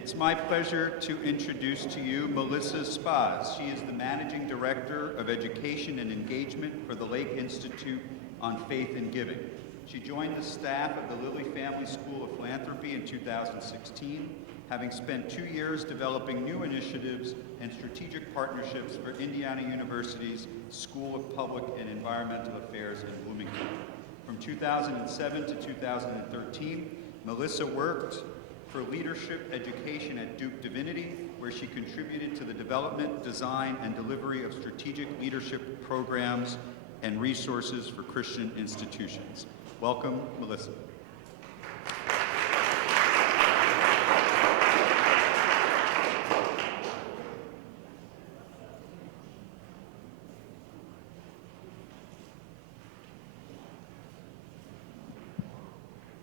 It's my pleasure to introduce to you Melissa Spaz. She is the Managing Director of Education and Engagement for the Lake Institute on Faith and Giving. She joined the staff of the Lilly Family School of Philanthropy in 2016, having spent 2 years developing new initiatives and strategic partnerships for Indiana University's School of Public and Environmental Affairs in Bloomington. From 2007 to 2013, Melissa worked for leadership education at Duke Divinity, where she contributed to the development, design, and delivery of strategic leadership programs and resources for Christian institutions. Welcome, Melissa.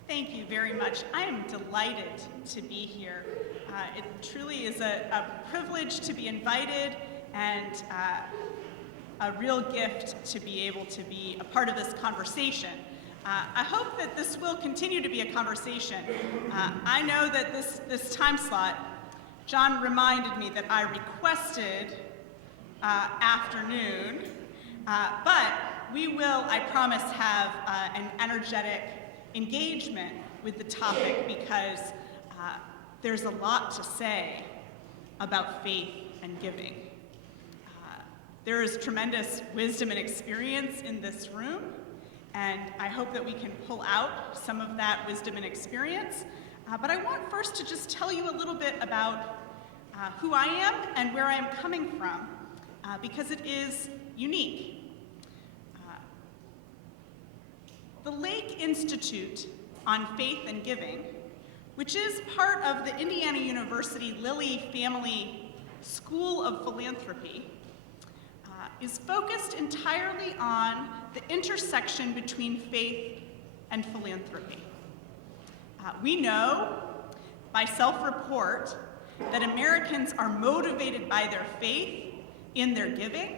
Thank you very much. I am delighted to be here. It truly is a privilege to be invited and a real gift to be able to be a part of this conversation. I hope that this will continue to be a conversation. I know that this time slot, John reminded me that I requested afternoon, but we will, I promise, have an energetic engagement with the topic because there's a lot to say about faith and giving. There is tremendous wisdom and experience in this room, and I hope that we can pull out some of that wisdom and experience. But I want first to just tell you a little bit about who I am and where I am coming from, because it is unique. The Lake Institute on Faith and Giving, which is part of the Indiana University Lilly Family School of Philanthropy, is focused entirely on the intersection between faith and philanthropy. We know by self-report that Americans are motivated by their faith in their giving,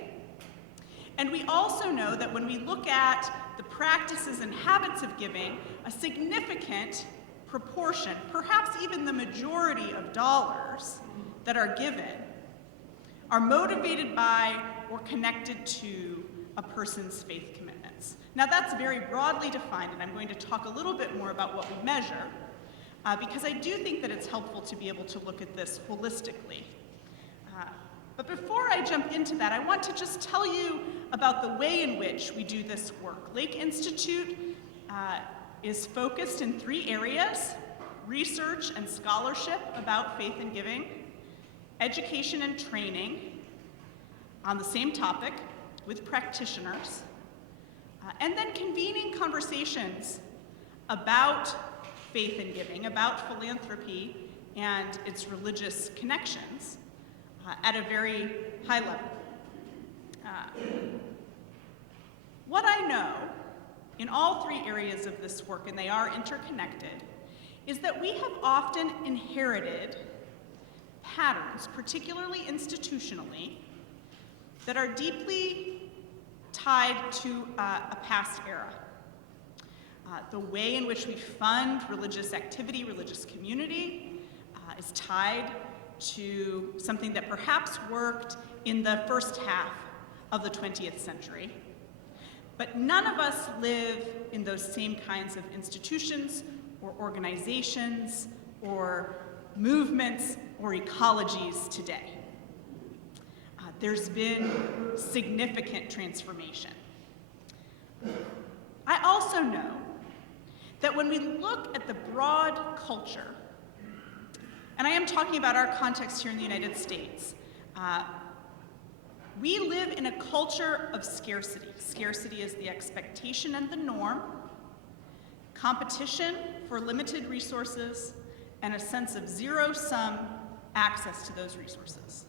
and we also know that when we look at the practices and habits of giving, a significant proportion, perhaps even the majority of dollars that are given, are motivated by or connected to a person's faith commitments. Now that's very broadly defined, and I'm going to talk a little bit more about what we measure, because I do think that it's helpful to be able to look at this holistically. But before I jump into that, I want to just tell you about the way in which we do this work. Lake Institute is focused in 3 areas: research and scholarship about faith and giving, education and training on the same topic with practitioners, and then convening conversations about faith and giving, about philanthropy and its religious connections at a very high level. What I know in all 3 areas of this work, and they are interconnected, is that we have often inherited patterns, particularly institutionally, that are deeply tied to a past era. The way in which we fund religious activity, religious community, is tied to something that perhaps worked in the first half of the 20th century. But none of us live in those same kinds of institutions or organizations or movements or ecologies today. There's been significant transformation. I also know that when we look at the broad culture, and I am talking about our context here in the United States, we live in a culture of scarcity. Scarcity is the expectation and the norm, competition for limited resources, and a sense of zero-sum access to those resources.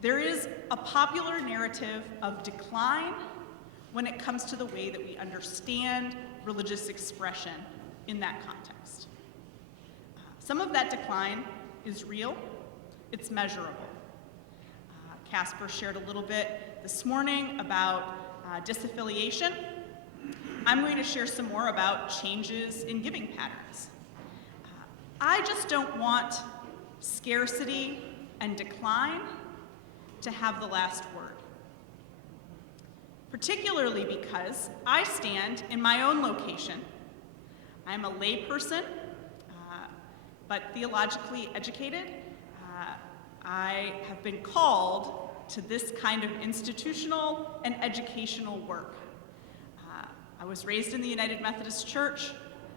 There is a popular narrative of decline when it comes to the way that we understand religious expression in that context. Some of that decline is real, it's measurable. Casper shared a little bit this morning about disaffiliation. I'm going to share some more about changes in giving patterns. I just don't want scarcity and decline to have the last word. Particularly because I stand in my own location. I'm a layperson, but theologically educated. I have been called to this kind of institutional and educational work. I was raised in the United Methodist Church.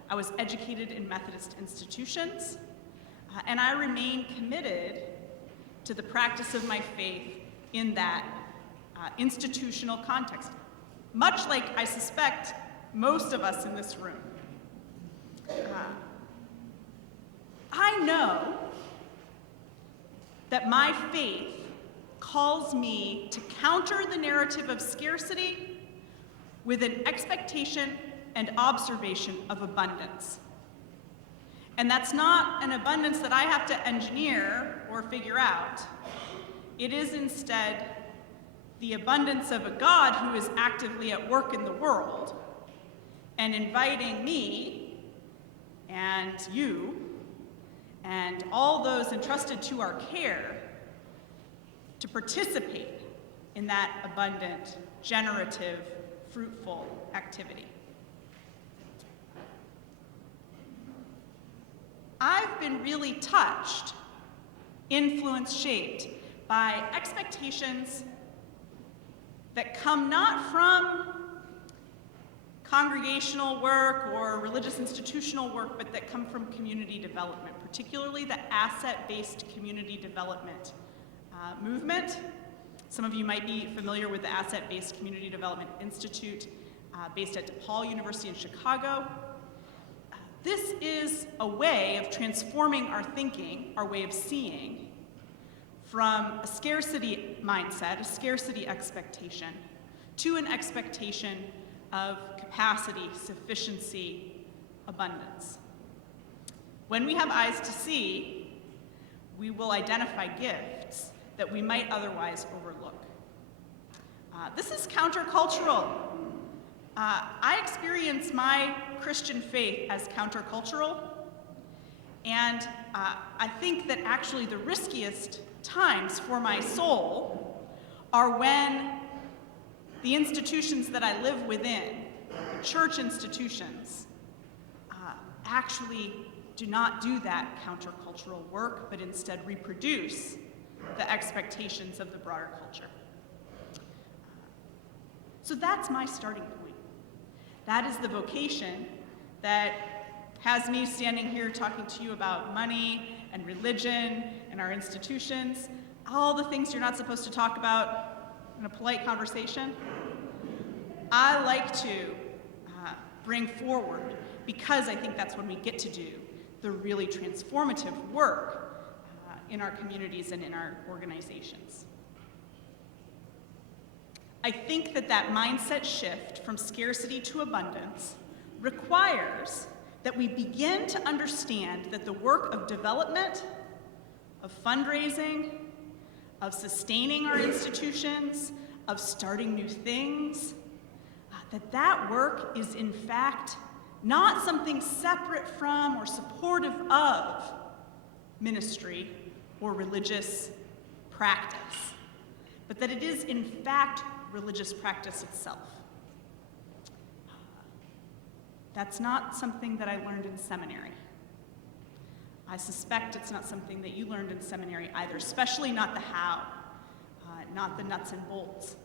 I was educated in Methodist institutions, and I remain committed to the practice of my faith in that institutional context, much like I suspect most of us in this room. I know that my faith calls me to counter the narrative of scarcity with an expectation and observation of abundance. And that's not an abundance that I have to engineer or figure out. It is instead the abundance of a God who is actively at work in the world and inviting me and you and all those entrusted to our care to participate in that abundant, generative, fruitful activity. I've been really touched, influenced, shaped by expectations that come not from congregational work or religious institutional work, but that come from community development, particularly the asset-based community development movement. Some of you might be familiar with the Asset-Based Community Development Institute based at DePaul University in Chicago. This is a way of transforming our thinking, our way of seeing, from a scarcity mindset, a scarcity expectation, to an expectation of capacity, sufficiency, abundance. When we have eyes to see, we will identify gifts that we might otherwise overlook. This is countercultural. I experience my Christian faith as countercultural, and I think that actually the riskiest times for my soul are when the institutions that I live within, the church institutions, actually do not do that countercultural work, but instead reproduce the expectations of the broader culture. So that's my starting point. That is the vocation that has me standing here talking to you about money and religion and our institutions, all the things you're not supposed to talk about in a polite conversation. I like to bring forward, because I think that's when we get to do the really transformative work in our communities and in our organizations. I think that that mindset shift from scarcity to abundance requires that we begin to understand that the work of development, of fundraising, of sustaining our institutions, of starting new things, that work is in fact not something separate from or supportive of ministry or religious practice, but that it is in fact religious practice itself. That's not something that I learned in seminary. I suspect it's not something that you learned in seminary either, especially not the how, not the nuts and bolts.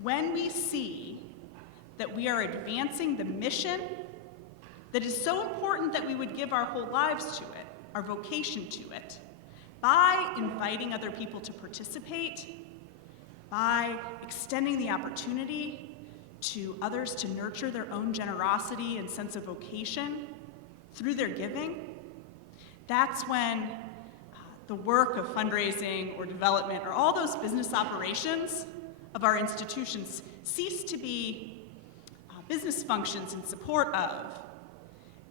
When we see that we are advancing the mission that is so important that we would give our whole lives to it, our vocation to it, by inviting other people to participate, by extending the opportunity to others to nurture their own generosity and sense of vocation through their giving, that's when the work of fundraising or development or all those business operations of our institutions cease to be business functions in support of,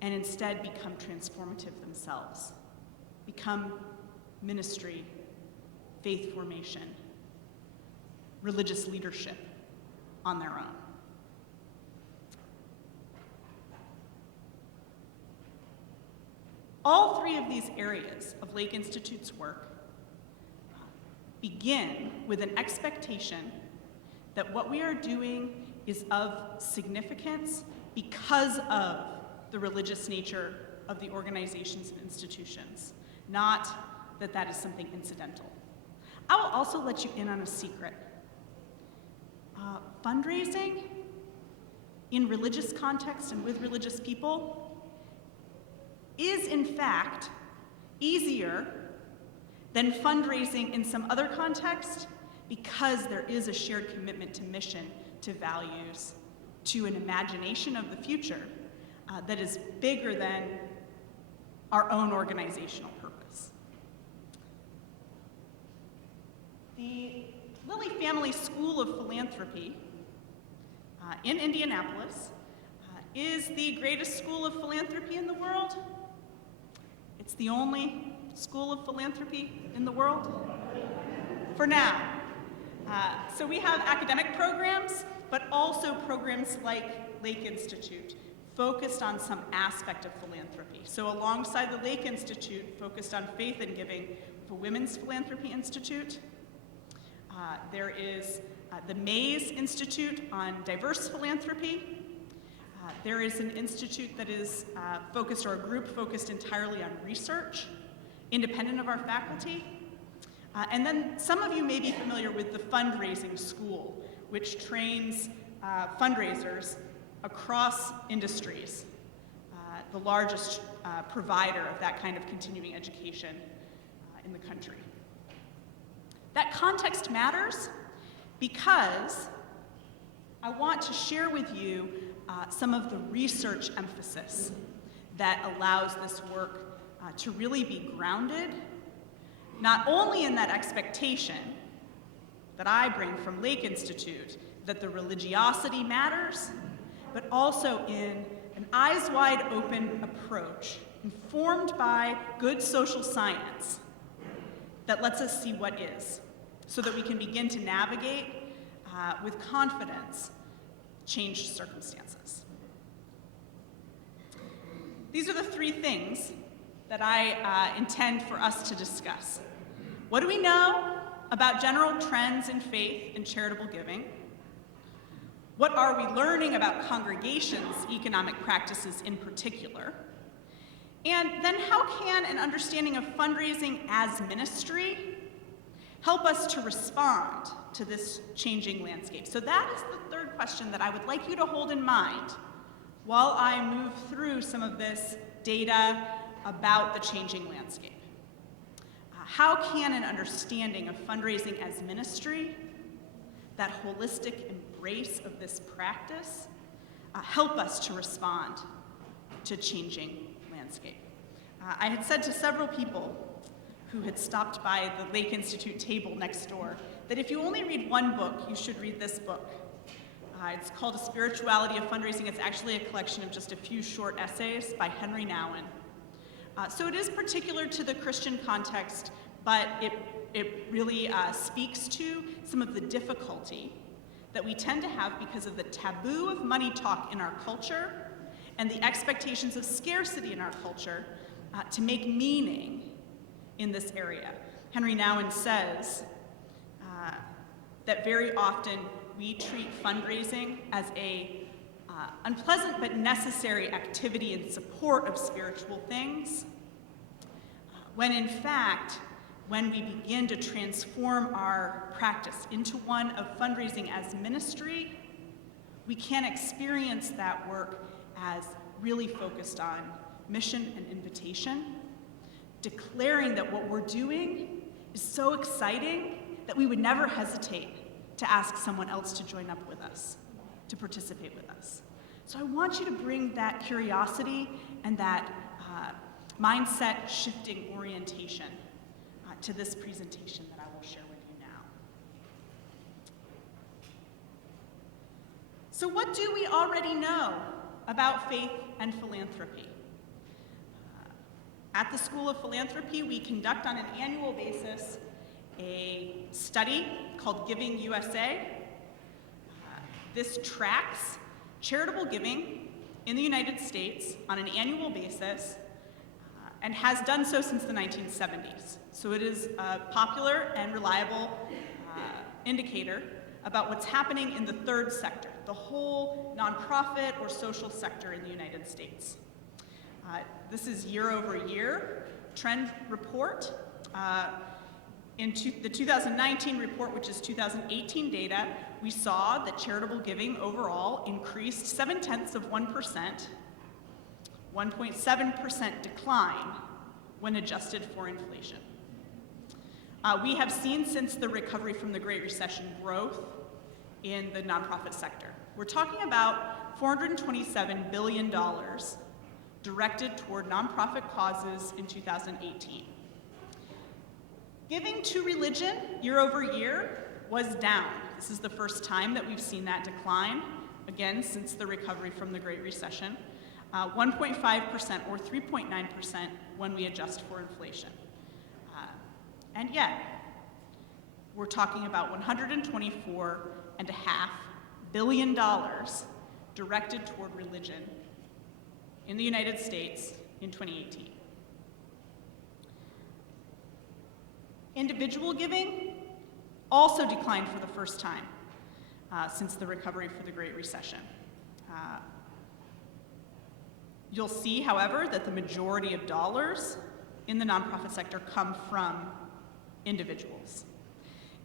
and instead become transformative themselves, become ministry, faith formation, religious leadership on their own. All three of these areas of Lake Institute's work begin with an expectation that what we are doing is of significance because of the religious nature of the organizations and institutions, not that that is something incidental. I will also let you in on a secret. Fundraising in religious context and with religious people is in fact easier than fundraising in some other context because there is a shared commitment to mission, to values, to an imagination of the future that is bigger than our own organizational purpose. The Lilly Family School of Philanthropy in Indianapolis is the greatest school of philanthropy in the world. It's the only school of philanthropy in the world, for now. So we have academic programs, but also programs like Lake Institute, focused on some aspect of philanthropy. So alongside the Lake Institute, focused on faith and giving, the Women's Philanthropy Institute. There is the Mays Institute on diverse philanthropy. There is an institute that is focused, or a group focused entirely on research, independent of our faculty. And then some of you may be familiar with the Fundraising School, which trains fundraisers across industries, the largest provider of that kind of continuing education in the country. That context matters because I want to share with you some of the research emphasis that allows this work to really be grounded, not only in that expectation that I bring from Lake Institute, that the religiosity matters, but also in an eyes wide open approach informed by good social science that lets us see what is, so that we can begin to navigate with confidence changed circumstances. These are the three things that I intend for us to discuss. What do we know about general trends in faith and charitable giving? What are we learning about congregations' economic practices in particular? And then how can an understanding of fundraising as ministry help us to respond to this changing landscape? So that is the third question that I would like you to hold in mind while I move through some of this data about the changing landscape. How can an understanding of fundraising as ministry, that holistic embrace of this practice, help us to respond to changing landscape? I had said to several people who had stopped by the Lake Institute table next door that if you only read one book, you should read this book. It's called A Spirituality of Fundraising. It's actually a collection of just a few short essays by Henry Nouwen. So it is particular to the Christian context, but it really speaks to some of the difficulty that we tend to have because of the taboo of money talk in our culture and the expectations of scarcity in our culture to make meaning in this area. Henry Nouwen says that very often we treat fundraising as a unpleasant but necessary activity in support of spiritual things, when in fact, when we begin to transform our practice into one of fundraising as ministry, we can experience that work as really focused on mission and invitation, declaring that what we're doing is so exciting that we would never hesitate to ask someone else to join up with us, to participate with us. So I want you to bring that curiosity and that mindset shifting orientation to this presentation that I will share with you now. So what do we already know about faith and philanthropy? At the School of Philanthropy, we conduct on an annual basis a study called Giving USA. This tracks charitable giving in the United States on an annual basis and has done so since the 1970s. So it is a popular and reliable indicator about what's happening in the third sector, the whole nonprofit or social sector in the United States. This is year-over-year trend report. In the 2019 report, which is 2018 data, we saw that charitable giving overall increased 0.7%, 1.7% decline when adjusted for inflation. We have seen since the recovery from the Great Recession growth in the nonprofit sector. We're talking about $427 billion directed toward nonprofit causes in 2018. Giving to religion year over year was down. This is the first time that we've seen that decline, again, since the recovery from the Great Recession. 1.5% or 3.9% when we adjust for inflation. And yet, we're talking about $124.5 billion directed toward religion in the United States in 2018. Individual giving also declined for the first time since the recovery for the Great Recession. You'll see, however, that the majority of dollars in the nonprofit sector come from individuals.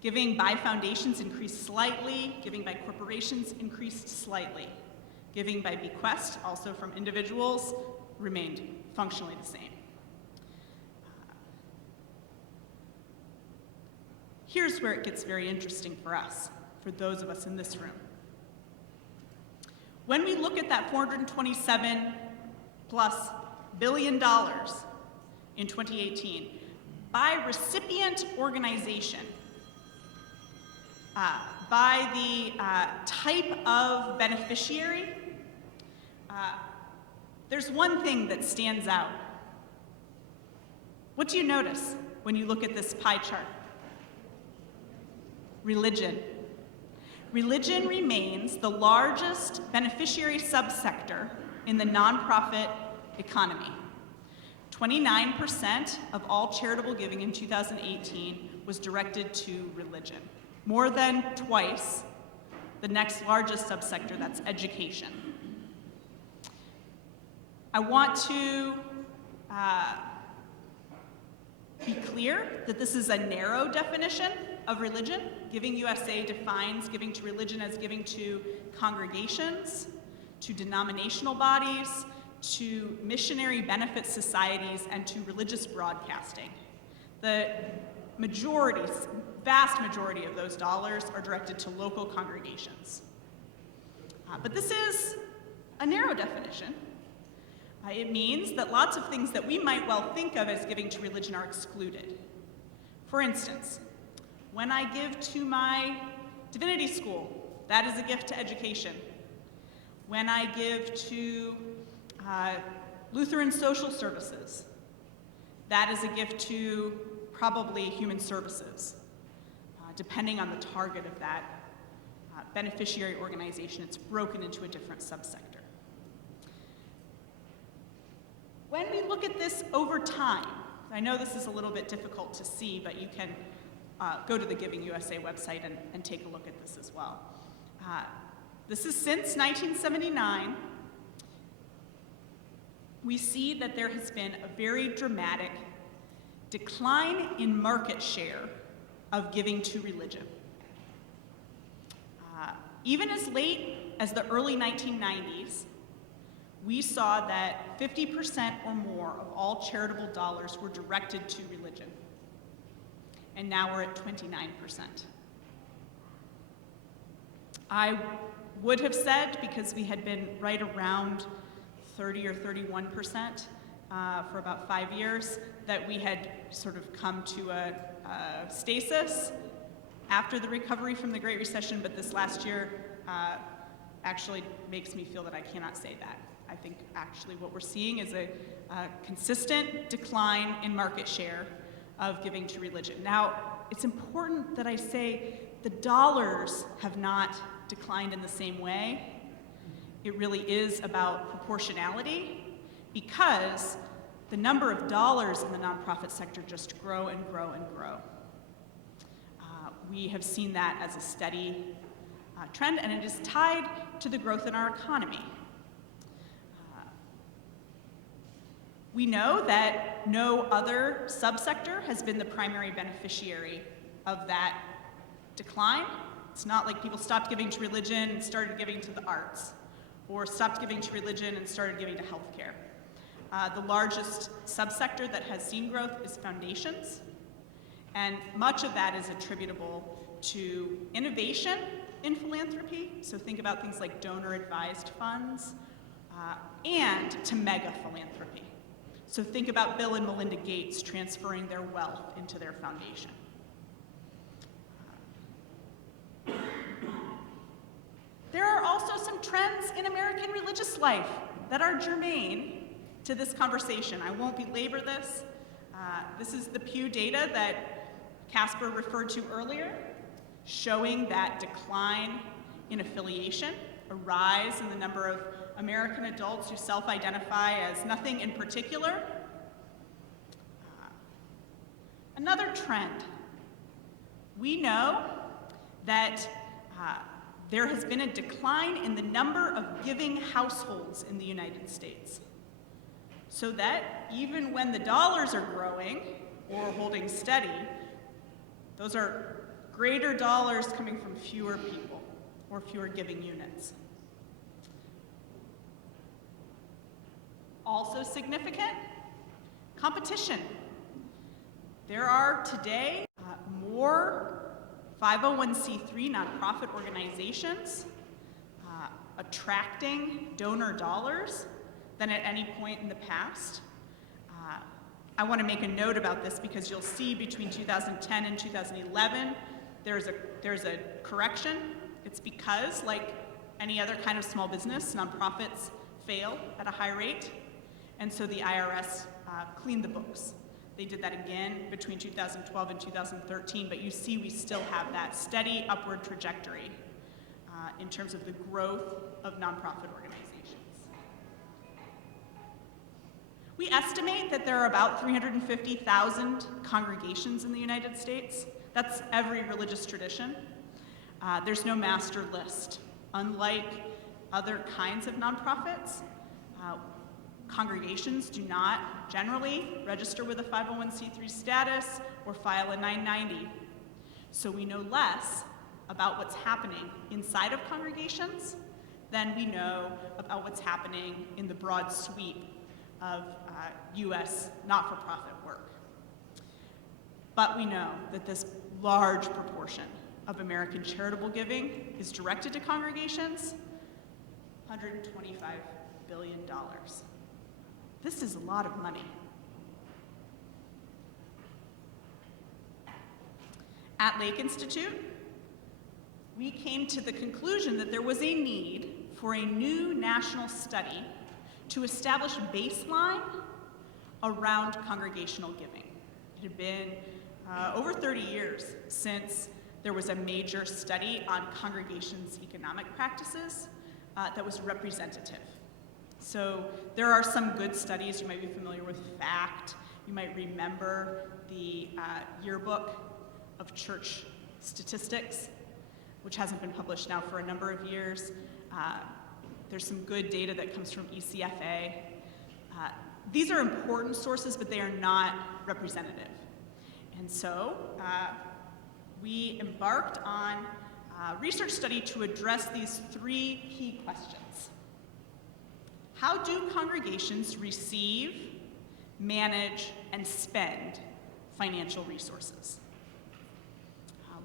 Giving by foundations increased slightly, giving by corporations increased slightly. Giving by bequest, also from individuals, remained functionally the same. Here's where it gets very interesting for us, for those of us in this room. When we look at that $427+ billion in 2018, by recipient organization, by the type of beneficiary, there's one thing that stands out. What do you notice when you look at this pie chart? Religion. Religion remains the largest beneficiary subsector in the nonprofit economy. 29% of all charitable giving in 2018 was directed to religion, more than twice the next largest subsector, that's education. I want to be clear that this is a narrow definition of religion. Giving USA defines giving to religion as giving to congregations, to denominational bodies, to missionary benefit societies, and to religious broadcasting. The vast majority of those dollars are directed to local congregations. But this is a narrow definition. It means that lots of things that we might well think of as giving to religion are excluded. For instance, when I give to my divinity school, that is a gift to education. When I give to Lutheran social services, that is a gift to probably human services. Depending on the target of that beneficiary organization, it's broken into a different subsector. When we look at this over time, I know this is a little bit difficult to see, but you can go to the Giving USA website and take a look at this as well. This is since 1979. We see that there has been a very dramatic decline in market share of giving to religion. Even as late as the early 1990s, we saw that 50% or more of all charitable dollars were directed to religion. And now we're at 29%. I would have said, because we had been right around 30 or 31% for about 5 years, that we had sort of come to a stasis after the recovery from the Great Recession, but this last year actually makes me feel that I cannot say that. I think actually what we're seeing is a consistent decline in market share of giving to religion. Now, it's important that I say the dollars have not declined in the same way. It really is about proportionality, because the number of dollars in the nonprofit sector just grow and grow and grow. We have seen that as a steady trend, and it is tied to the growth in our economy. We know that no other subsector has been the primary beneficiary of that decline. It's not like people stopped giving to religion and started giving to the arts, or stopped giving to religion and started giving to healthcare. The largest subsector that has seen growth is foundations, and much of that is attributable to innovation in philanthropy, so think about things like donor-advised funds, and to mega philanthropy. So think about Bill and Melinda Gates transferring their wealth into their foundation. There are also some trends in American religious life that are germane to this conversation. I won't belabor this. This is the Pew data that Casper referred to earlier, showing that decline in affiliation, a rise in the number of American adults who self-identify as nothing in particular. Another trend. We know that there has been a decline in the number of giving households in the United States. So that even when the dollars are growing or holding steady, those are greater dollars coming from fewer people or fewer giving units. Also significant, competition. There are today more 501c3 nonprofit organizations attracting donor dollars than at any point in the past. I want to make a note about this because you'll see between 2010 and 2011, there's a correction. It's because, like any other kind of small business, nonprofits fail at a high rate, and so the IRS cleaned the books. They did that again between 2012 and 2013, but you see we still have that steady upward trajectory in terms of the growth of nonprofit organizations. We estimate that there are about 350,000 congregations in the United States. That's every religious tradition. There's no master list. Unlike other kinds of nonprofits, congregations do not generally register with a 501c3 status or file a 990. So we know less about what's happening inside of congregations than we know about what's happening in the broad sweep of US not-for-profit work. But we know that this large proportion of American charitable giving is directed to congregations, $125 billion. This is a lot of money. At Lake Institute, we came to the conclusion that there was a need for a new national study to establish a baseline around congregational giving. It had been over 30 years since there was a major study on congregations' economic practices that was representative. So there are some good studies. You might be familiar with FACT. You might remember the yearbook of church statistics, which hasn't been published now for a number of years. There's some good data that comes from ECFA. These are important sources, but they are not representative. And so we embarked on a research study to address these three key questions. How do congregations receive, manage, and spend financial resources?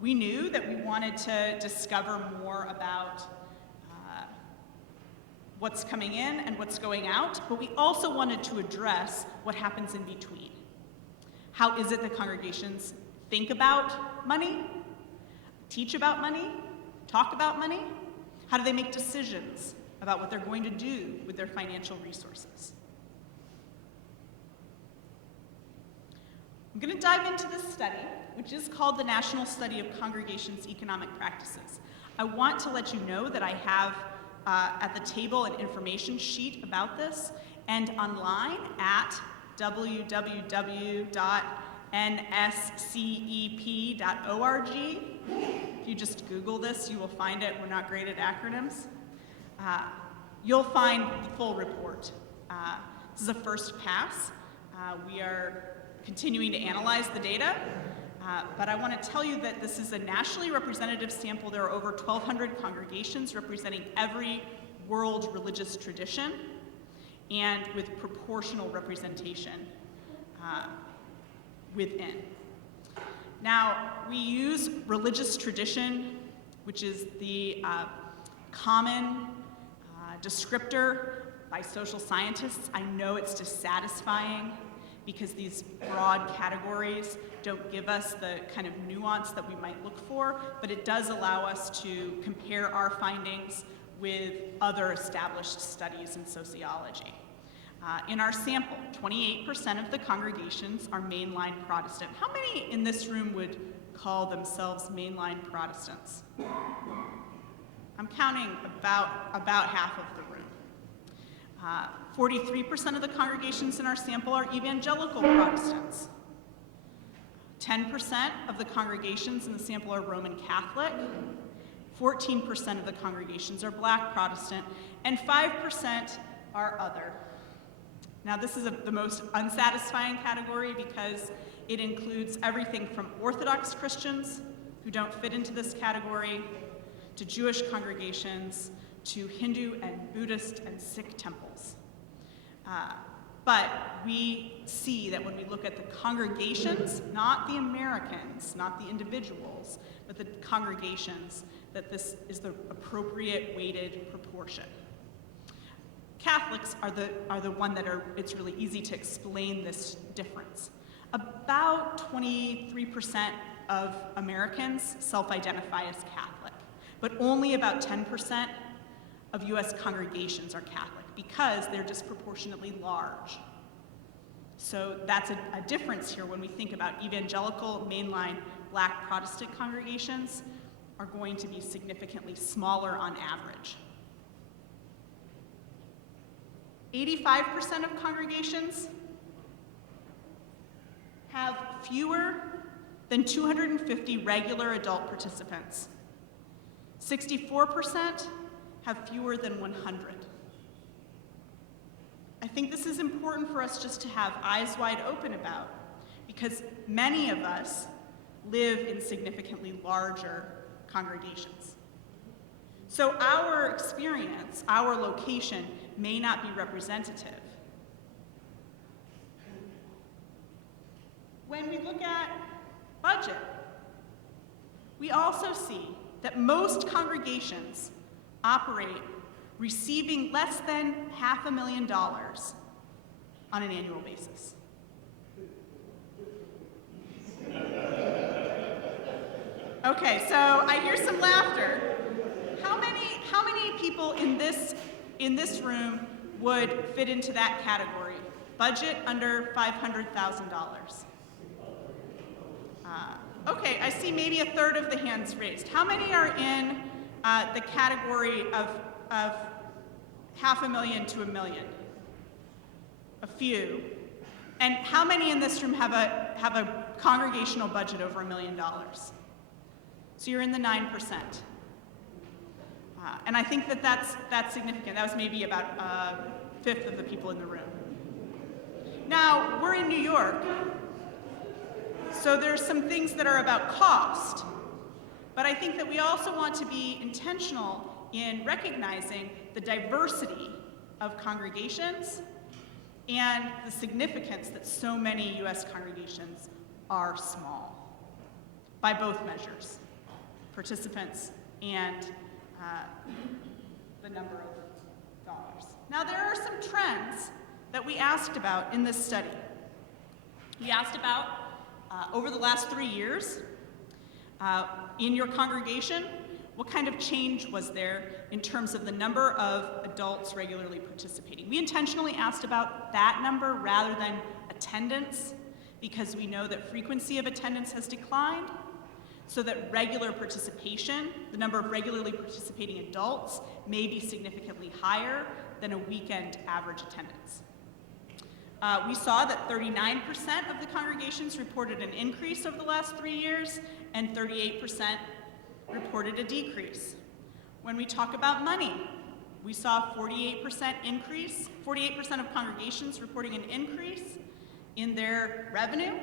We knew that we wanted to discover more about what's coming in and what's going out, but we also wanted to address what happens in between. How is it that congregations think about money, teach about money, talk about money? How do they make decisions about what they're going to do with their financial resources? I'm going to dive into this study, which is called the National Study of Congregations' Economic Practices. I want to let you know that I have at the table an information sheet about this, and online at www.nscep.org. If you just Google this, you will find it. We're not great at acronyms. You'll find the full report. This is a first pass. We are continuing to analyze the data, but I want to tell you that this is a nationally representative sample. There are over 1,200 congregations representing every world religious tradition and with proportional representation within. Now, we use religious tradition, which is the common descriptor by social scientists. I know it's dissatisfying because these broad categories don't give us the kind of nuance that we might look for, but it does allow us to compare our findings with other established studies in sociology. In our sample, 28% of the congregations are mainline Protestant. How many in this room would call themselves mainline Protestants? I'm counting about half of the room. 43% of the congregations in our sample are evangelical Protestants. 10% of the congregations in the sample are Roman Catholic. 14% of the congregations are Black Protestant, and 5% are other. Now, this is the most unsatisfying category because it includes everything from Orthodox Christians who don't fit into this category, to Jewish congregations, to Hindu and Buddhist and Sikh temples. But we see that when we look at the congregations, not the Americans, not the individuals, but the congregations, that this is the appropriate weighted proportion. Catholics are the one that it's really easy to explain this difference. About 23% of Americans self-identify as Catholic, but only about 10% of US congregations are Catholic because they're disproportionately large. So that's a difference here when we think about evangelical, mainline, Black Protestant congregations are going to be significantly smaller on average. 85% of congregations have fewer than 250 regular adult participants. 64% have fewer than 100. I think this is important for us just to have eyes wide open about, because many of us live in significantly larger congregations. So our experience, our location, may not be representative. When we look at budget, we also see that most congregations operate receiving less than $500,000 on an annual basis. Okay, so I hear some laughter. How many people in this room would fit into that category? Budget under $500,000. Okay, I see maybe a third of the hands raised. How many are in the category of $500,000 to $1 million? A few. And how many in this room have a congregational budget over $1 million? So you're in the 9%. And I think that's significant. That was maybe about a fifth of the people in the room. Now, we're in New York, so there's some things that are about cost, but I think that we also want to be intentional in recognizing the diversity of congregations and the significance that so many US congregations are small by both measures, participants and the number of dollars. Now, there are some trends that we asked about in this study. We asked about, over the last 3 years, in your congregation, what kind of change was there in terms of the number of adults regularly participating? We intentionally asked about that number rather than attendance, because we know that frequency of attendance has declined, so that regular participation, the number of regularly participating adults, may be significantly higher than a weekend average attendance. We saw that 39% of the congregations reported an increase over the last 3 years, and 38% reported a decrease. When we talk about money, we saw 48% increase, 48% of congregations reporting an increase in their revenue,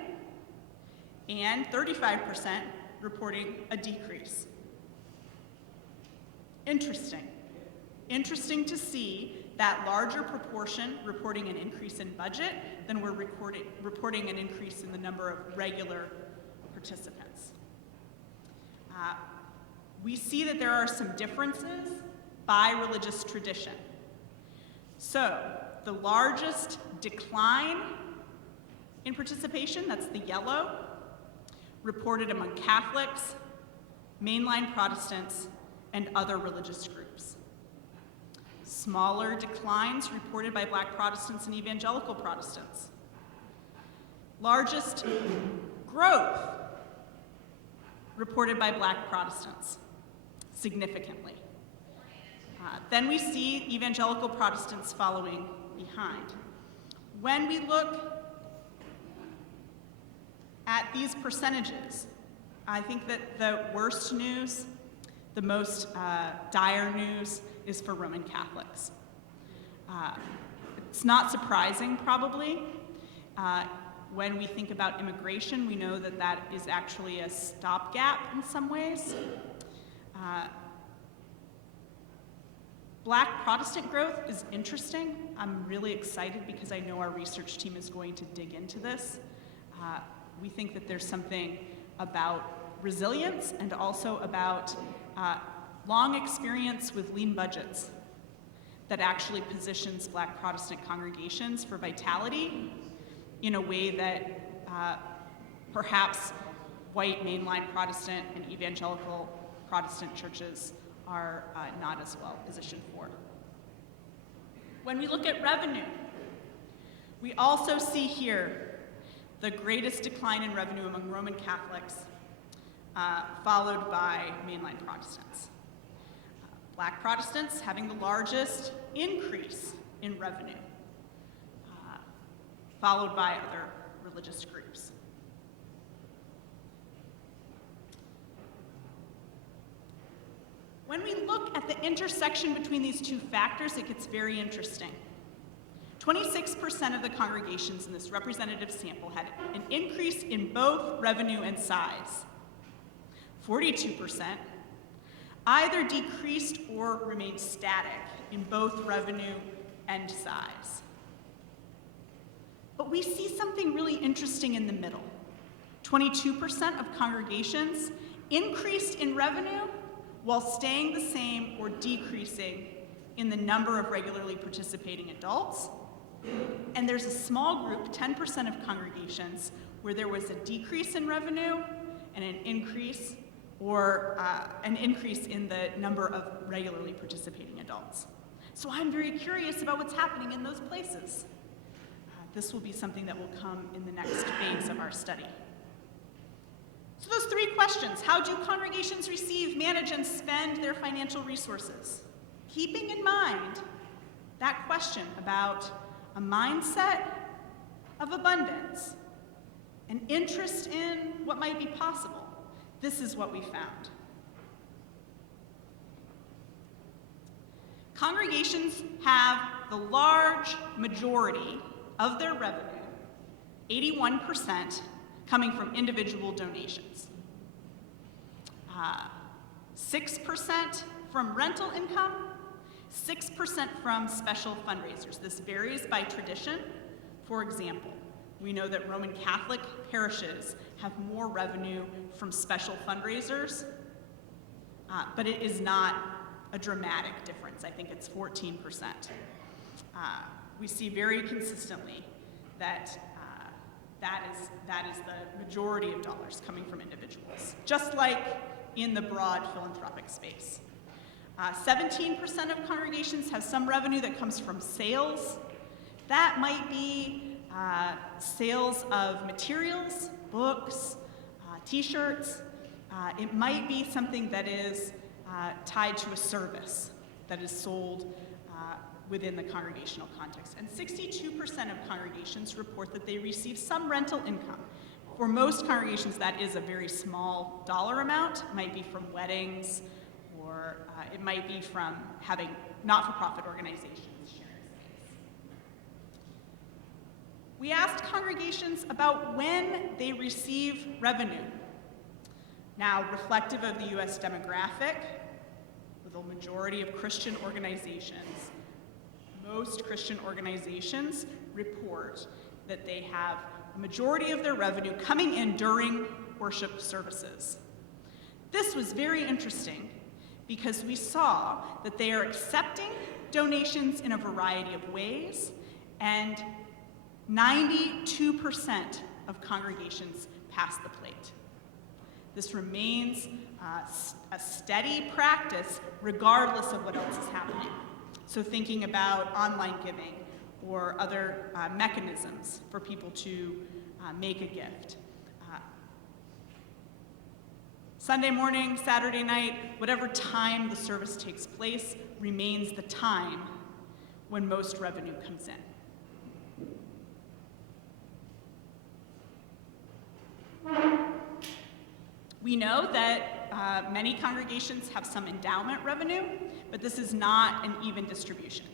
and 35% reporting a decrease. Interesting. Interesting to see that larger proportion reporting an increase in budget than we're reporting an increase in the number of regular participants. We see that there are some differences by religious tradition. So, the largest decline in participation, that's the yellow, reported among Catholics, mainline Protestants, and other religious groups. Smaller declines reported by Black Protestants and evangelical Protestants. Largest growth reported by Black Protestants, significantly. Then we see evangelical Protestants following behind. When we look at these percentages, I think that the worst news, the most dire news, is for Roman Catholics. It's not surprising, probably. When we think about immigration, we know that that is actually a stopgap in some ways. Black Protestant growth is interesting. I'm really excited because I know our research team is going to dig into this. We think that there's something about resilience and also about long experience with lean budgets that actually positions Black Protestant congregations for vitality in a way that perhaps white mainline Protestant and evangelical Protestant churches are not as well positioned for. When we look at revenue, we also see here the greatest decline in revenue among Roman Catholics, followed by mainline Protestants. Black Protestants having the largest increase in revenue, followed by other religious groups. When we look at the intersection between these two factors, it gets very interesting. 26% of the congregations in this representative sample had an increase in both revenue and size. 42% either decreased or remained static in both revenue and size. But we see something really interesting in the middle. 22% of congregations increased in revenue while staying the same or decreasing in the number of regularly participating adults. And there's a small group, 10% of congregations, where there was a decrease in revenue and an increase in the number of regularly participating adults. So I'm very curious about what's happening in those places. This will be something that will come in the next phase of our study. So those three questions: how do congregations receive, manage, and spend their financial resources? Keeping in mind that question about a mindset of abundance, an interest in what might be possible, this is what we found. Congregations have the large majority of their revenue, 81%, coming from individual donations. 6% from rental income, 6% from special fundraisers. This varies by tradition. For example, we know that Roman Catholic parishes have more revenue from special fundraisers, but it is not a dramatic difference. I think it's 14%. We see very consistently that that is the majority of dollars coming from individuals, just like in the broad philanthropic space. 17% of congregations have some revenue that comes from sales. That might be sales of materials, books, t-shirts. It might be something that is tied to a service that is sold within the congregational context. And 62% of congregations report that they receive some rental income. For most congregations, that is a very small dollar amount. It might be from weddings, or it might be from having not-for-profit organizations sharing space. We asked congregations about when they receive revenue. Now, reflective of the US demographic, with a majority of Christian organizations, most Christian organizations report that they have a majority of their revenue coming in during worship services. This was very interesting because we saw that they are accepting donations in a variety of ways, and 92% of congregations pass the plate. This remains a steady practice regardless of what else is happening. So thinking about online giving or other mechanisms for people to make a gift. Sunday morning, Saturday night, whatever time the service takes place remains the time when most revenue comes in. We know that many congregations have some endowment revenue, but this is not an even distribution.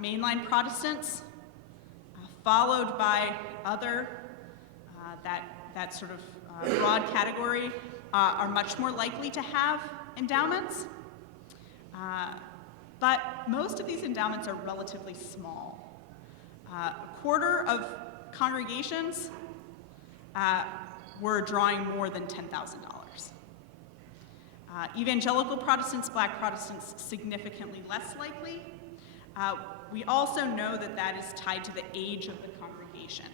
Mainline Protestants, followed by other, that sort of broad category, are much more likely to have endowments. But most of these endowments are relatively small. A quarter of congregations were drawing more than $10,000. Evangelical Protestants, Black Protestants, significantly less likely. We also know that that is tied to the age of the congregation.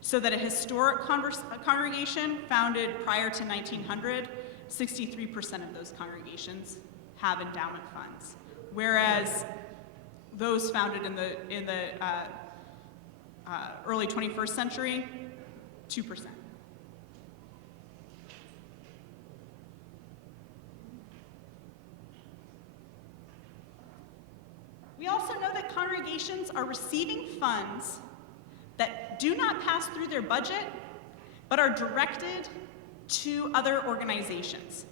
So that a historic congregation founded prior to 1900, 63% of those congregations have endowment funds, whereas those founded in the early 21st century, 2%. We also know that congregations are receiving funds that do not pass through their budget, but are directed to other organizations.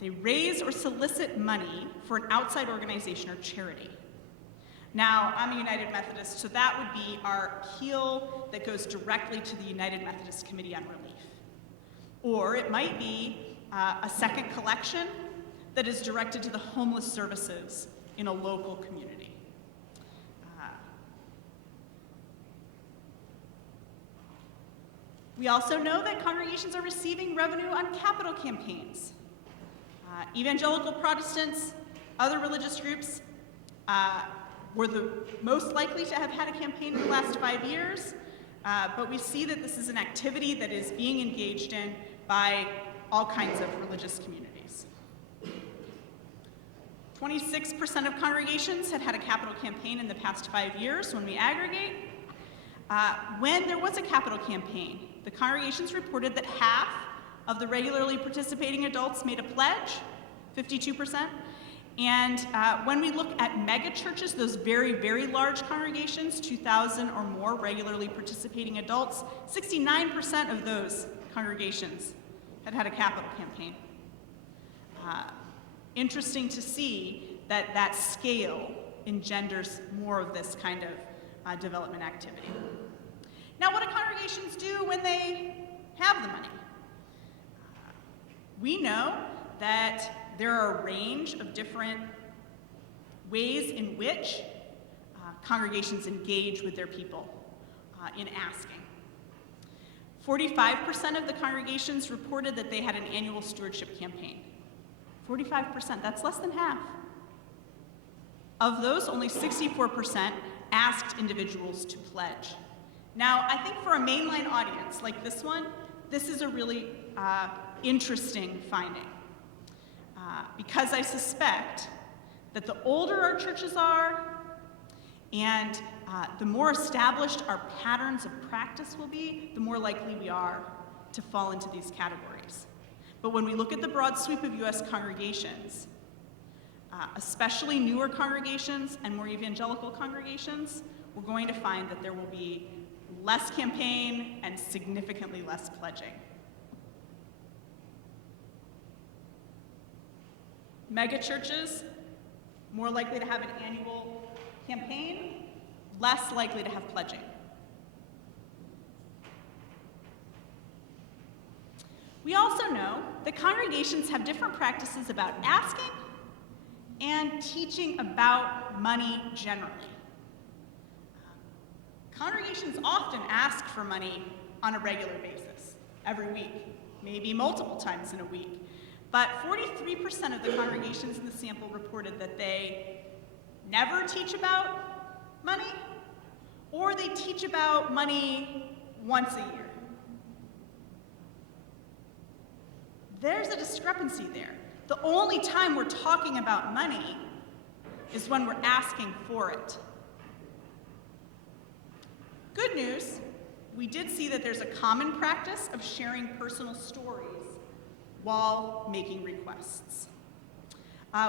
They raise or solicit money for an outside organization or charity. Now, I'm a United Methodist, so that would be our appeal that goes directly to the United Methodist Committee on Relief. Or it might be a second collection that is directed to the homeless services in a local community. We also know that congregations are receiving revenue on capital campaigns. Evangelical Protestants, other religious groups, were the most likely to have had a campaign in the last 5 years, but we see that this is an activity that is being engaged in by all kinds of religious communities. 26% of congregations had had a capital campaign in the past 5 years when we aggregate. When there was a capital campaign, the congregations reported that half of the regularly participating adults made a pledge, 52%. And when we look at mega churches, those very, very large congregations, 2,000 or more regularly participating adults, 69% of those congregations had had a capital campaign. Interesting to see that that scale engenders more of this kind of development activity. Now, what do congregations do when they have the money? We know that there are a range of different ways in which congregations engage with their people in asking. 45% of the congregations reported that they had an annual stewardship campaign. 45%, that's less than half. Of those, only 64% asked individuals to pledge. Now, I think for a mainline audience like this one, this is a really interesting finding. Because I suspect that the older our churches are and the more established our patterns of practice will be, the more likely we are to fall into these categories. But when we look at the broad sweep of US congregations, especially newer congregations and more evangelical congregations, we're going to find that there will be less campaign and significantly less pledging. Megachurches, more likely to have an annual campaign, less likely to have pledging. We also know that congregations have different practices about asking and teaching about money generally. Congregations often ask for money on a regular basis, every week, maybe multiple times in a week. But 43% of the congregations in the sample reported that they never teach about money, or they teach about money once a year. There's a discrepancy there. The only time we're talking about money is when we're asking for it. Good news, we did see that there's a common practice of sharing personal stories while making requests.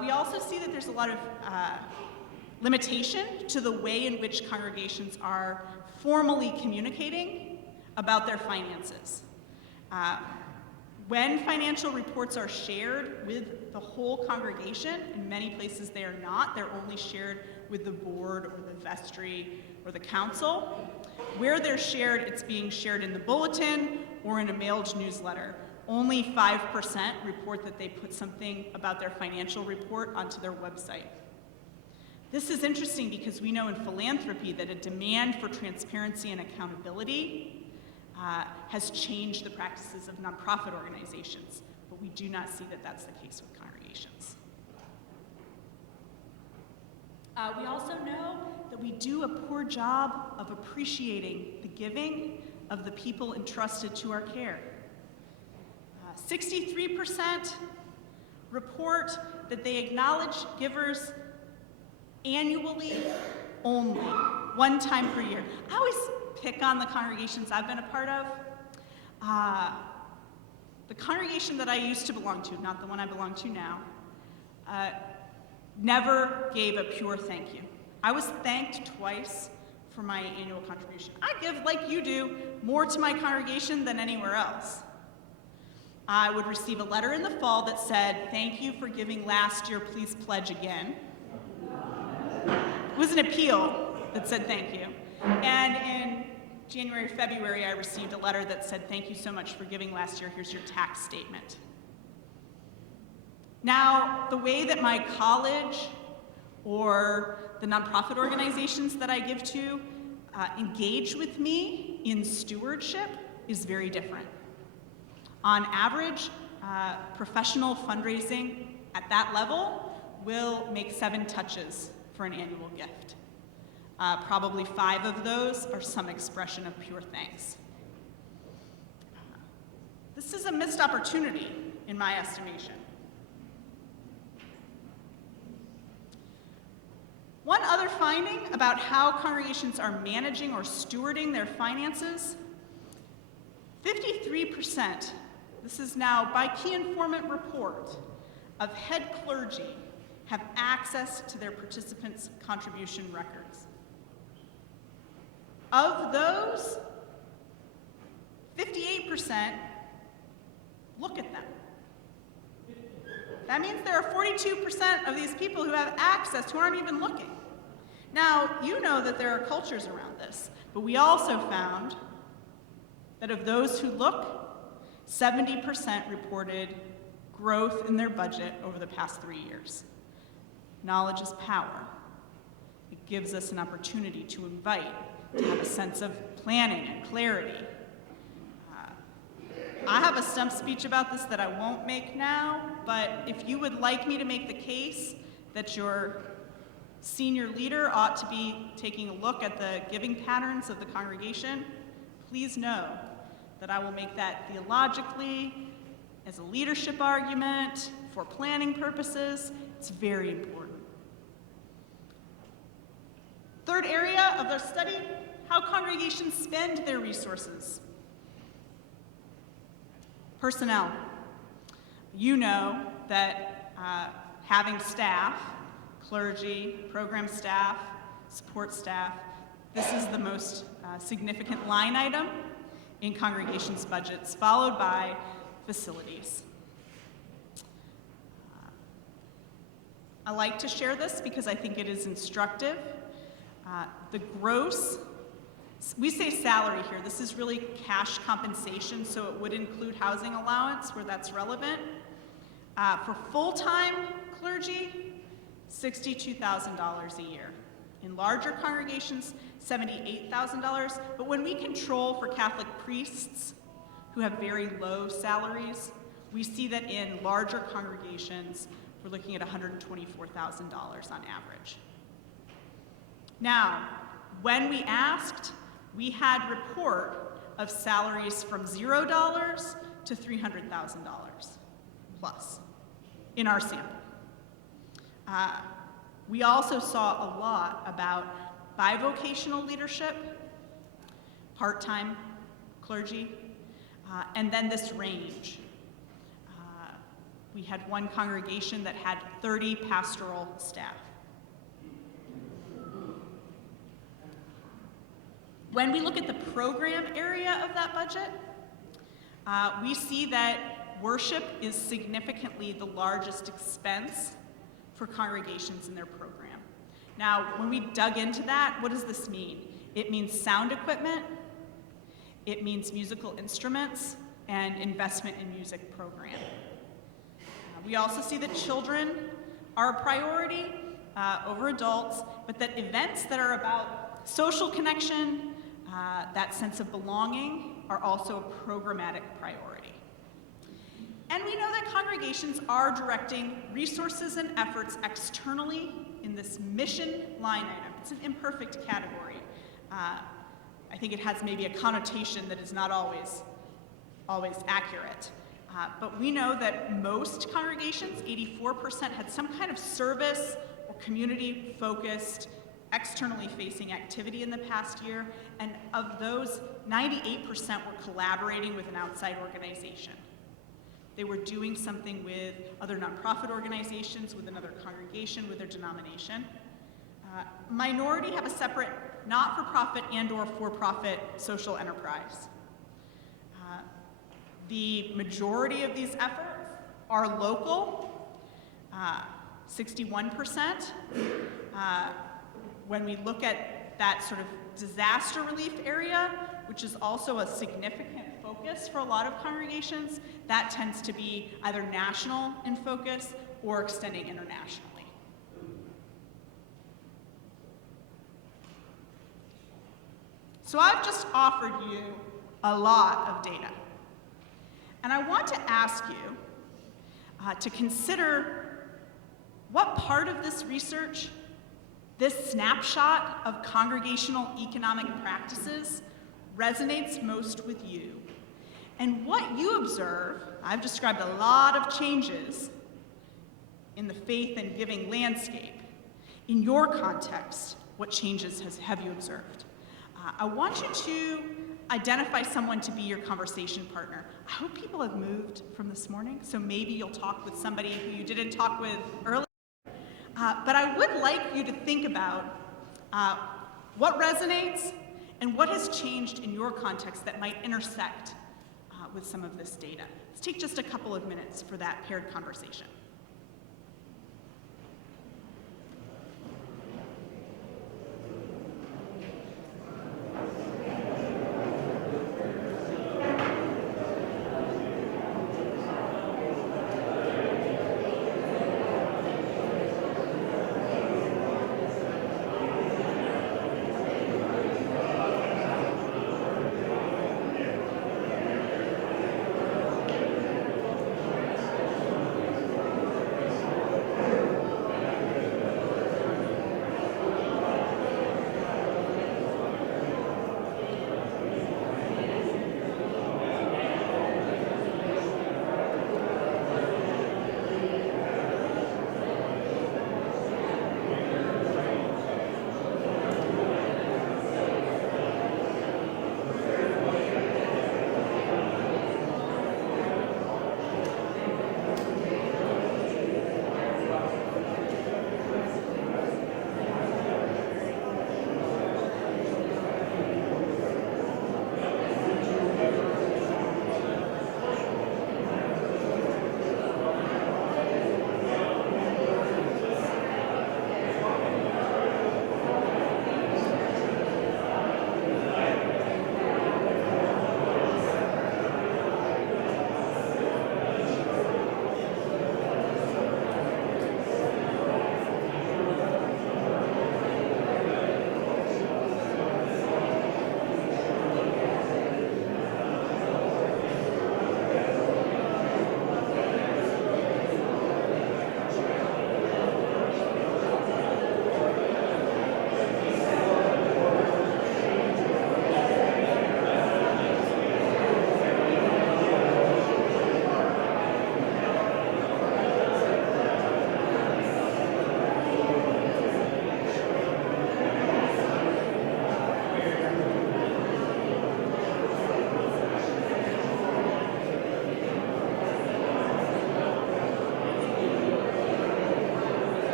We also see that there's a lot of limitation to the way in which congregations are formally communicating about their finances. When financial reports are shared with the whole congregation, in many places they are not, they're only shared with the board or the vestry or the council. Where they're shared, it's being shared in the bulletin or in a mailed newsletter. Only 5% report that they put something about their financial report onto their website. This is interesting because we know in philanthropy that a demand for transparency and accountability has changed the practices of nonprofit organizations, but we do not see that that's the case with congregations. We also know that we do a poor job of appreciating the giving of the people entrusted to our care. 63% report that they acknowledge givers annually only, one time per year. I always pick on the congregations I've been a part of. The congregation that I used to belong to, not the one I belong to now, never gave a pure thank you. I was thanked twice for my annual contribution. I give, like you do, more to my congregation than anywhere else. I would receive a letter in the fall that said, "Thank you for giving last year, please pledge again." It was an appeal that said thank you. And in January, February, I received a letter that said, "Thank you so much for giving last year, here's your tax statement." Now, the way that my college or the nonprofit organizations that I give to engage with me in stewardship is very different. On average, professional fundraising at that level will make 7 touches for an annual gift. Probably 5 of those are some expression of pure thanks. This is a missed opportunity, in my estimation. One other finding about how congregations are managing or stewarding their finances, 53%, this is now by key informant report, of head clergy have access to their participants' contribution records. Of those, 58% look at them. That means there are 42% of these people who have access who aren't even looking. Now, you know that there are cultures around this, but we also found that of those who look, 70% reported growth in their budget over the past 3 years. Knowledge is power. It gives us an opportunity to invite, to have a sense of planning and clarity. I have a stump speech about this that I won't make now, but if you would like me to make the case that your senior leader ought to be taking a look at the giving patterns of the congregation, please know that I will make that theologically, as a leadership argument, for planning purposes. It's very important. Third area of their study, how congregations spend their resources. Personnel. You know that having staff, clergy, program staff, support staff, this is the most significant line item in congregations' budgets, followed by facilities. I like to share this because I think it is instructive. The gross, we say salary here, this is really cash compensation, so it would include housing allowance where that's relevant. For full-time clergy, $62,000 a year. In larger congregations, $78,000, but when we control for Catholic priests who have very low salaries, we see that in larger congregations, we're looking at $124,000 on average. Now, when we asked, we had report of salaries from $0 to $300,000 plus in our sample. We also saw a lot about bivocational leadership, part-time clergy, and then this range. We had one congregation that had 30 pastoral staff. When we look at the program area of that budget, we see that worship is significantly the largest expense for congregations in their program. Now, when we dug into that, what does this mean? It means sound equipment, it means musical instruments, and investment in music program. We also see that children are a priority over adults, but that events that are about social connection, that sense of belonging, are also a programmatic priority. And we know that congregations are directing resources and efforts externally in this mission line item. It's an imperfect category. I think it has maybe a connotation that is not always accurate. But we know that most congregations, 84%, had some kind of service or community-focused, externally facing activity in the past year, and of those, 98% were collaborating with an outside organization. They were doing something with other nonprofit organizations, with another congregation, with their denomination. Minority have a separate not-for-profit and/or for-profit social enterprise. The majority of these efforts are local, 61%. When we look at that sort of disaster relief area, which is also a significant focus for a lot of congregations, that tends to be either national in focus or extending internationally. So I've just offered you a lot of data. And I want to ask you to consider what part of this research, this snapshot of congregational economic practices, resonates most with you. And what you observe, I've described a lot of changes in the faith and giving landscape. In your context, what changes have you observed? I want you to identify someone to be your conversation partner. I hope people have moved from this morning, so maybe you'll talk with somebody who you didn't talk with earlier. But I would like you to think about what resonates and what has changed in your context that might intersect with some of this data. Let's take just a couple of minutes for that paired conversation.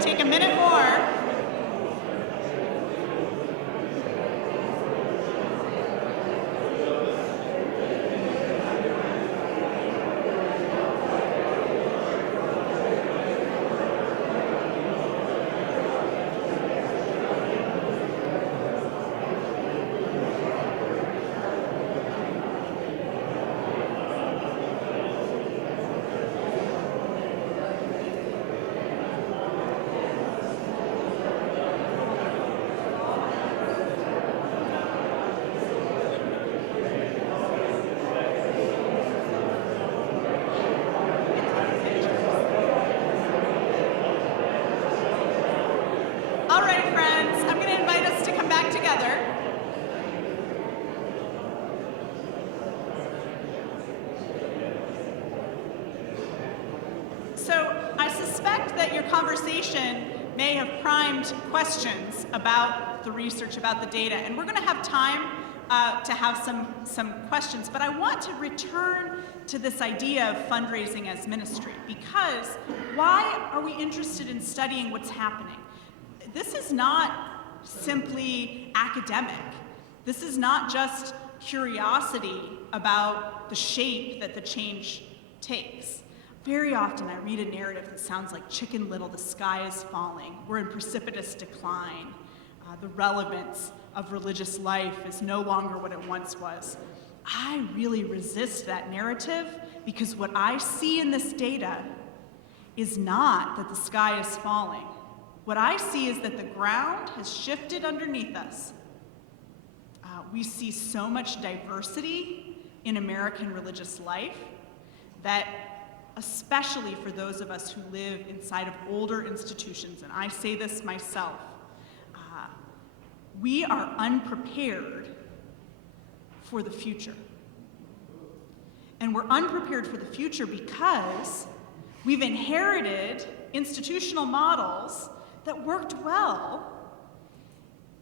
right, take a minute more. All right, friends, I'm going to invite us to come back together. So I suspect that your conversation may have primed questions about the research, about the data, and we're going to have time to have some questions, but I want to return to this idea of fundraising as ministry, because why are we interested in studying what's happening? This is not simply academic. This is not just curiosity about the shape that the change takes. Very often I read a narrative that sounds like Chicken Little, the sky is falling, we're in precipitous decline, the relevance of religious life is no longer what it once was. I really resist that narrative because what I see in this data is not that the sky is falling. What I see is that the ground has shifted underneath us. We see so much diversity in American religious life that, especially for those of us who live inside of older institutions, and I say this myself, we are unprepared for the future. And we're unprepared for the future because we've inherited institutional models that worked well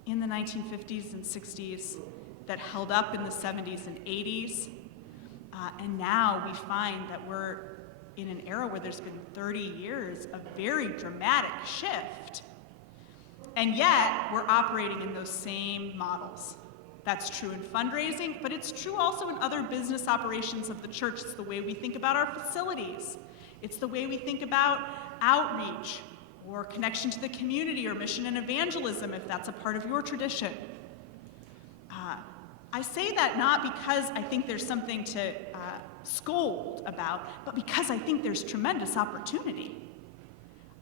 in the 1950s and 60s, that held up in the 70s and 80s, and now we find that we're in an era where there's been 30 years of very dramatic shift, and yet we're operating in those same models. That's true in fundraising, but it's true also in other business operations of the church. It's the way we think about our facilities. It's the way we think about outreach, or connection to the community, or mission and evangelism, if that's a part of your tradition. I say that not because I think there's something to scold about, but because I think there's tremendous opportunity.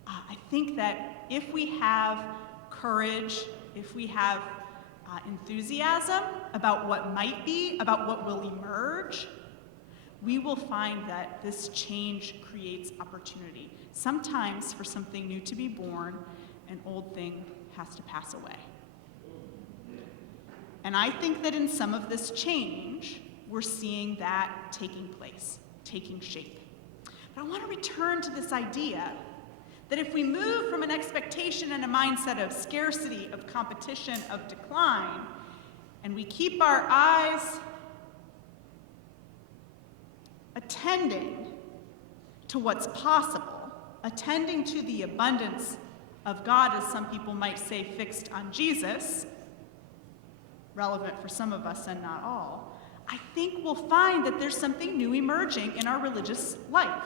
I think that if we have courage, if we have enthusiasm about what might be, about what will emerge, we will find that this change creates opportunity. Sometimes for something new to be born, an old thing has to pass away. And I think that in some of this change, we're seeing that taking place, taking shape. But I want to return to this idea that if we move from an expectation and a mindset of scarcity, of competition, of decline, and we keep our eyes attending to what's possible, attending to the abundance of God, as some people might say, fixed on Jesus, relevant for some of us and not all, I think we'll find that there's something new emerging in our religious life.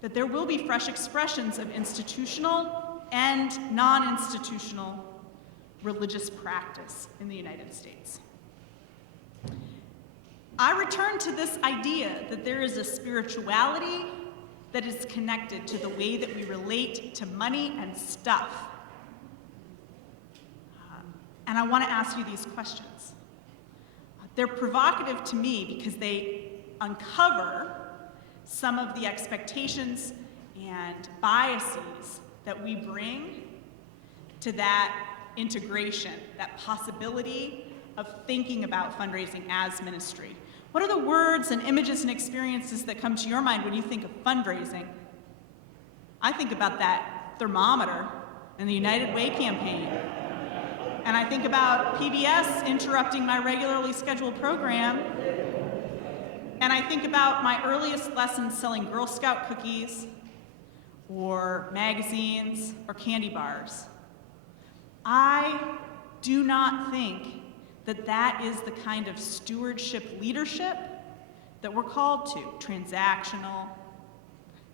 That there will be fresh expressions of institutional and non-institutional religious practice in the United States. I return to this idea that there is a spirituality that is connected to the way that we relate to money and stuff. And I want to ask you these questions. They're provocative to me because they uncover some of the expectations and biases that we bring to that integration, that possibility of thinking about fundraising as ministry. What are the words and images and experiences that come to your mind when you think of fundraising? I think about that thermometer and the United Way campaign. And I think about PBS interrupting my regularly scheduled program. And I think about my earliest lessons selling Girl Scout cookies, or magazines or candy bars. I do not think that that is the kind of stewardship leadership that we're called to. Transactional,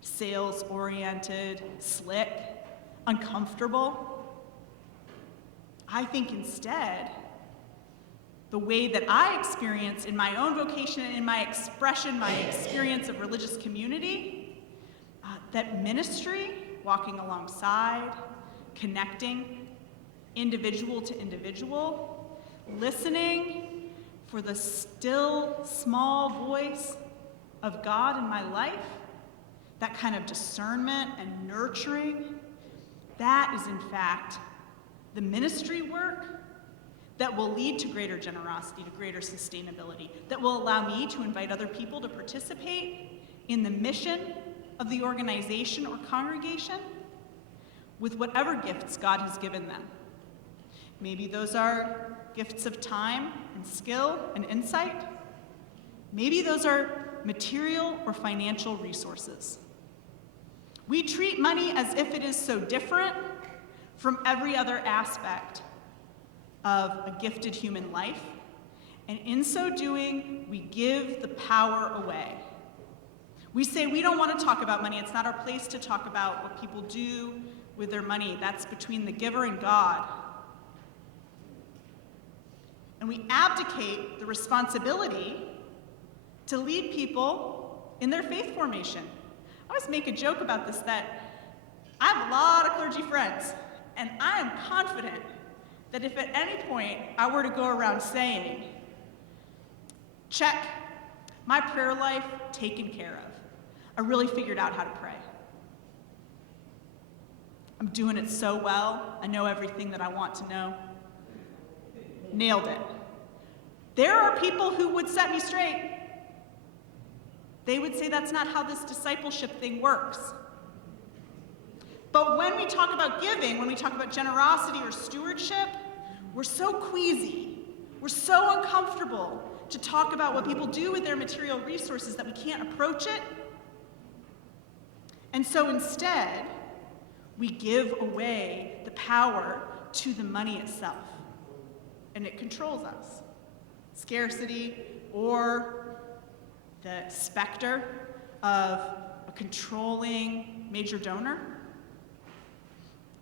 sales-oriented, slick, uncomfortable. I think instead, the way that I experience in my own vocation and in my expression, my experience of religious community, that ministry, walking alongside, connecting, individual to individual, listening for the still, small voice of God in my life, that kind of discernment and nurturing, that is in fact the ministry work that will lead to greater generosity, to greater sustainability, that will allow me to invite other people to participate in the mission of the organization or congregation with whatever gifts God has given them. Maybe those are gifts of time and skill and insight. Maybe those are material or financial resources. We treat money as if it is so different from every other aspect of a gifted human life, and in so doing, we give the power away. We say we don't want to talk about money. It's not our place to talk about what people do with their money. That's between the giver and God. And we abdicate the responsibility to lead people in their faith formation. I always make a joke about this, that I have a lot of clergy friends, and I am confident that if at any point I were to go around saying, check, my prayer life taken care of. I really figured out how to pray. I'm doing it so well. I know everything that I want to know. Nailed it. There are people who would set me straight. They would say that's not how this discipleship thing works. But when we talk about giving, when we talk about generosity or stewardship, we're so queasy, we're so uncomfortable to talk about what people do with their material resources that we can't approach it. And so instead, we give away the power to the money itself, and it controls us. Scarcity, or the specter of a controlling major donor,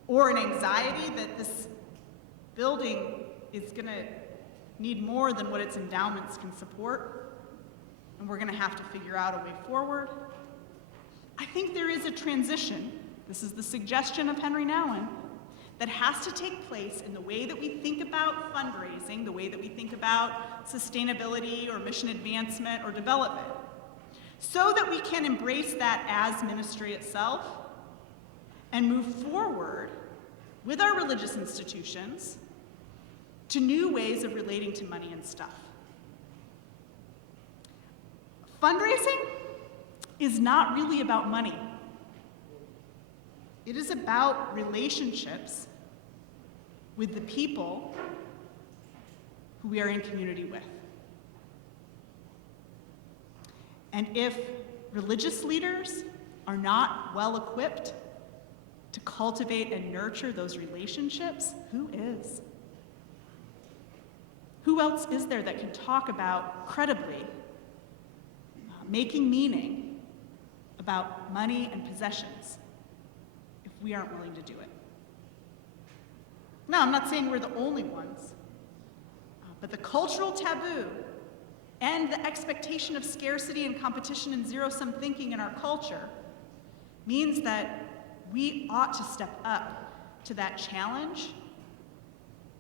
or an anxiety that this building is going to need more than what its endowments can support, and we're going to have to figure out a way forward. I think there is a transition, this is the suggestion of Henry Nouwen, that has to take place in the way that we think about fundraising, the way that we think about sustainability or mission advancement or development, so that we can embrace that as ministry itself and move forward with our religious institutions to new ways of relating to money and stuff. Fundraising is not really about money. It is about relationships with the people who we are in community with. And if religious leaders are not well equipped to cultivate and nurture those relationships, who is? Who else is there that can talk about credibly making meaning about money and possessions if we aren't willing to do it? Now, I'm not saying we're the only ones, but the cultural taboo and the expectation of scarcity and competition and zero-sum thinking in our culture means that we ought to step up to that challenge.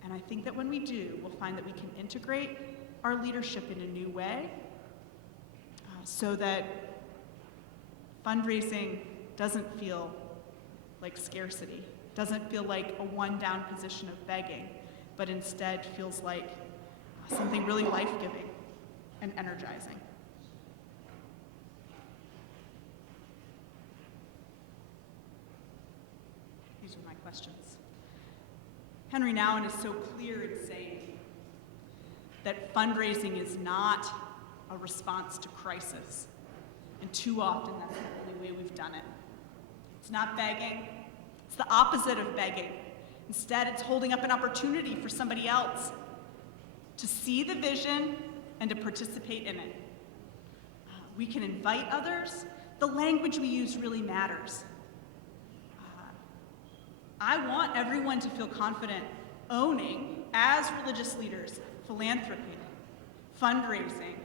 And I think that when we do, we'll find that we can integrate our leadership in a new way so that fundraising doesn't feel like scarcity, doesn't feel like a one-down position of begging, but instead feels like something really life-giving and energizing. These are my questions. Henry Nouwen is so clear in saying that fundraising is not a response to crisis, and too often that's the only way we've done it. It's not begging. It's the opposite of begging. Instead, it's holding up an opportunity for somebody else to see the vision and to participate in it. We can invite others. The language we use really matters. I want everyone to feel confident owning, as religious leaders, philanthropy, fundraising,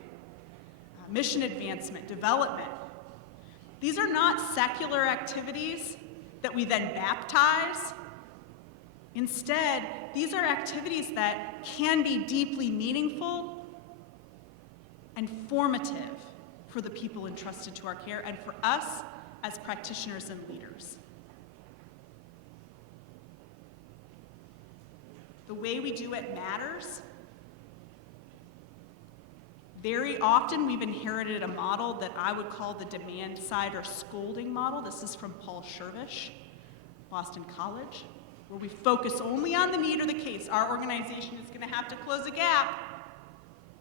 mission advancement, development. These are not secular activities that we then baptize. Instead, these are activities that can be deeply meaningful and formative for the people entrusted to our care and for us as practitioners and leaders. The way we do it matters. Very often we've inherited a model that I would call the demand side or scolding model. This is from Paul Schervish, Boston College, where we focus only on the need or the case. Our organization is going to have to close a gap.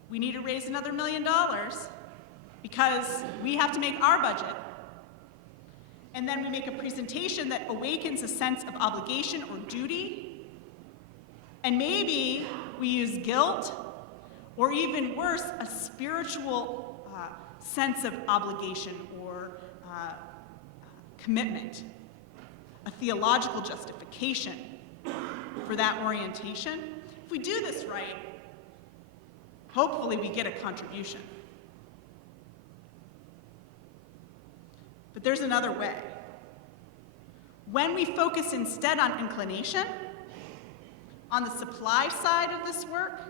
We need to raise another $1 million because we have to make our budget. And then we make a presentation that awakens a sense of obligation or duty. And maybe we use guilt, or even worse, a spiritual sense of obligation or commitment, a theological justification for that orientation. If we do this right, hopefully we get a contribution. But there's another way. When we focus instead on inclination, on the supply side of this work,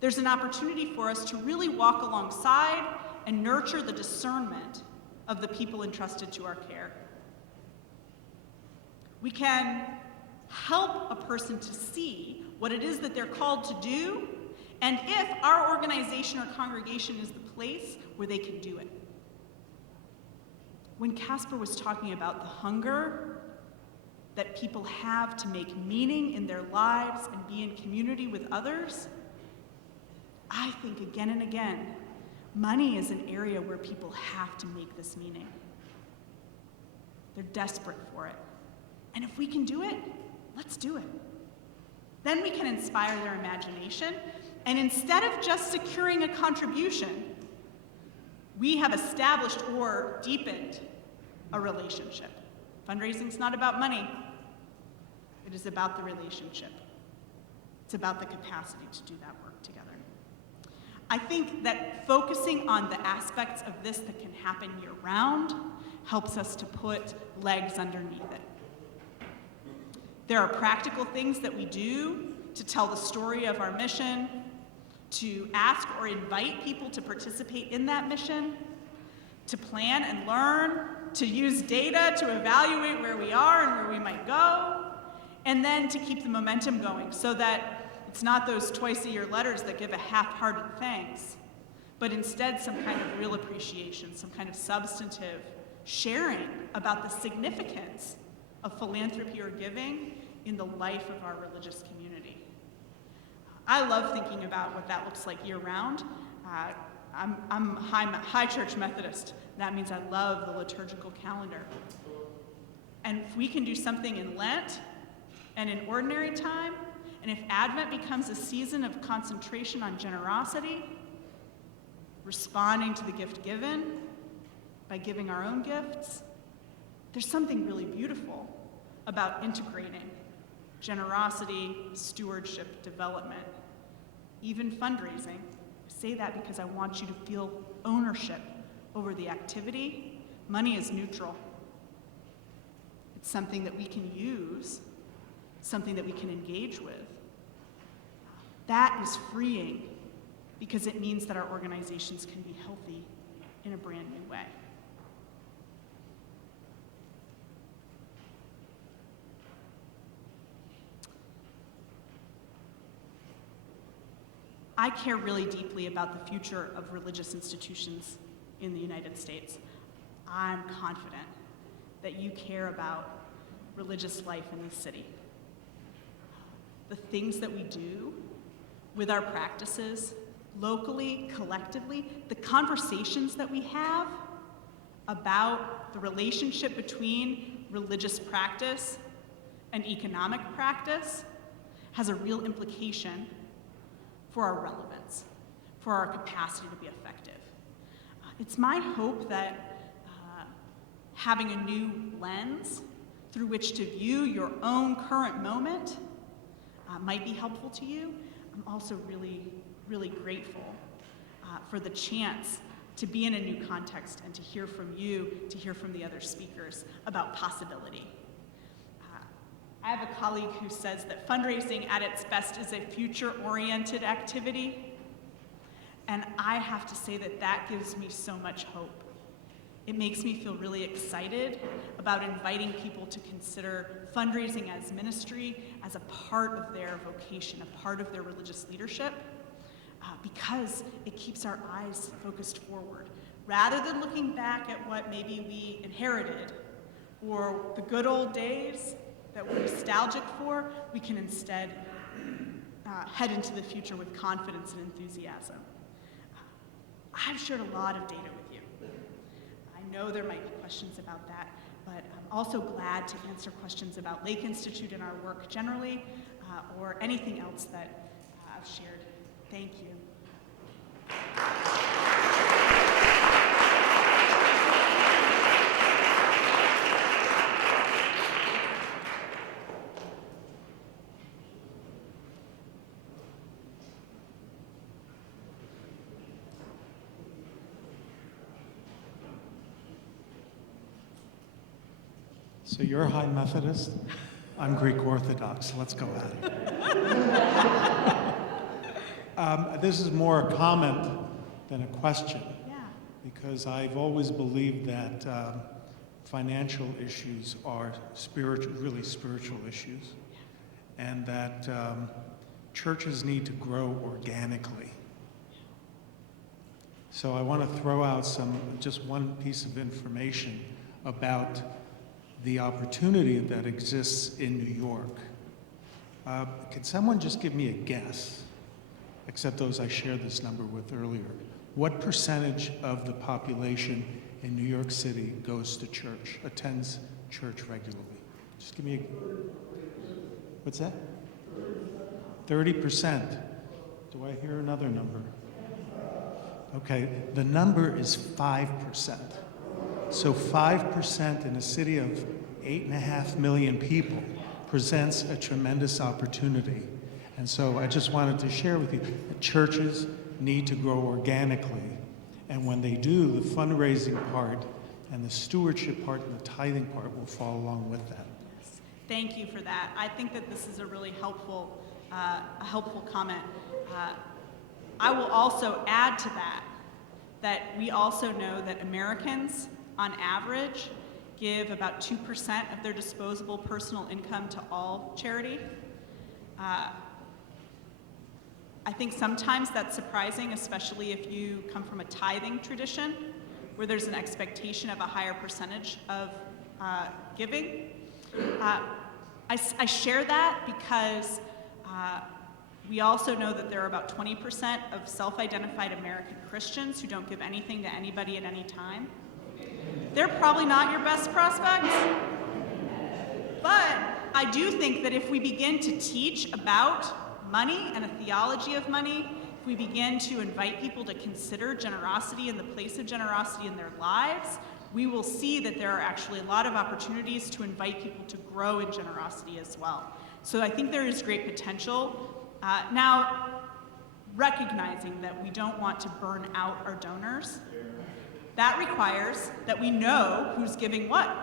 there's an opportunity for us to really walk alongside and nurture the discernment of the people entrusted to our care. We can help a person to see what it is that they're called to do, and if our organization or congregation is the place where they can do it. When Casper was talking about the hunger that people have to make meaning in their lives and be in community with others, I think again and again, money is an area where people have to make this meaning. They're desperate for it. And if we can do it, let's do it. Then we can inspire their imagination, and instead of just securing a contribution, we have established or deepened a relationship. Fundraising is not about money. It is about the relationship. It's about the capacity to do that work together. I think that focusing on the aspects of this that can happen year-round helps us to put legs underneath it. There are practical things that we do to tell the story of our mission, to ask or invite people to participate in that mission, to plan and learn, to use data to evaluate where we are and where we might go, and then to keep the momentum going so that it's not those twice-a-year letters that give a half-hearted thanks, but instead some kind of real appreciation, some kind of substantive sharing about the significance of philanthropy or giving in the life of our religious community. I love thinking about what that looks like year-round. I'm high church Methodist. That means I love the liturgical calendar. And if we can do something in Lent and in ordinary time, and if Advent becomes a season of concentration on generosity, responding to the gift given by giving our own gifts, there's something really beautiful about integrating generosity, stewardship, development, even fundraising. I say that because I want you to feel ownership over the activity. Money is neutral. It's something that we can use, something that we can engage with. That is freeing because it means that our organizations can be healthy in a brand new way. I care really deeply about the future of religious institutions in the United States. I'm confident that you care about religious life in this city. The things that we do with our practices, locally, collectively, the conversations that we have about the relationship between religious practice and economic practice has a real implication for our relevance, for our capacity to be effective. It's my hope that having a new lens through which to view your own current moment might be helpful to you. I'm also really, really grateful for the chance to be in a new context and to hear from you, to hear from the other speakers about possibility. I have a colleague who says that fundraising at its best is a future-oriented activity, and I have to say that that gives me so much hope. It makes me feel really excited about inviting people to consider fundraising as ministry, as a part of their vocation, a part of their religious leadership, because it keeps our eyes focused forward. Rather than looking back at what maybe we inherited or the good old days that we're nostalgic for, we can instead head into the future with confidence and enthusiasm. I've shared a lot of data with you. I know there might be questions about that, but I'm also glad to answer questions about Lake Institute and our work generally, or anything else that I've shared. Thank you. So you're a High Methodist, I'm Greek Orthodox, let's go at it. This is more a comment than a question, because I've always believed that financial issues are really spiritual issues, and that churches need to grow organically. So I want to throw out just one piece of information about the opportunity that exists in New York. Could someone just give me a guess, except those I shared this number with earlier? What percentage of the population in New York City goes to church, attends church regularly? Just give me what's that? 30%. Do I hear another number? Okay, the number is 5%. So 5% in a city of 8.5 million people presents a tremendous opportunity. And so I just wanted to share with you that churches need to grow organically. And when they do, the fundraising part and the stewardship part and the tithing part will fall along with that. Yes. Thank you for that. I think that this is a really helpful comment. I will also add to that we also know that Americans, on average, give about 2% of their disposable personal income to all charity. I think sometimes that's surprising, especially if you come from a tithing tradition, where there's an expectation of a higher percentage of giving. I share that because we also know that there are about 20% of self-identified American Christians who don't give anything to anybody at any time. They're probably not your best prospects. But I do think that if we begin to teach about money and a theology of money, if we begin to invite people to consider generosity and the place of generosity in their lives, we will see that there are actually a lot of opportunities to invite people to grow in generosity as well. So I think there is great potential. Now, recognizing that we don't want to burn out our donors, that requires that we know who's giving what.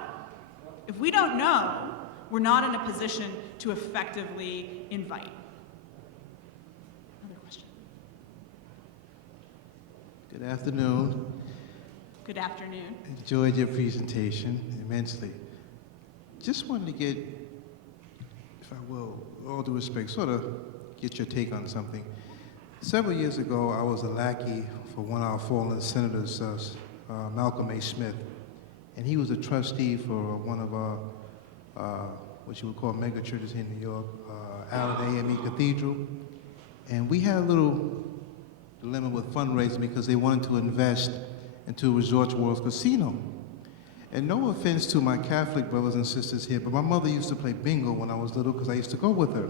If we don't know, we're not in a position to effectively invite. Another question. Good afternoon. Good afternoon. Enjoyed your presentation immensely. Just wanted to get, if I will, with all due respect, sort of get your take on something. Several years ago, I was a lackey for one of our fallen senators, Malcolm A. Smith, and he was a trustee for one of our, what you would call mega churches here in New York, Allen AME Cathedral. And we had a little dilemma with fundraising because they wanted to invest into Resorts World Casino. And no offense to my Catholic brothers and sisters here, but my mother used to play bingo when I was little because I used to go with her.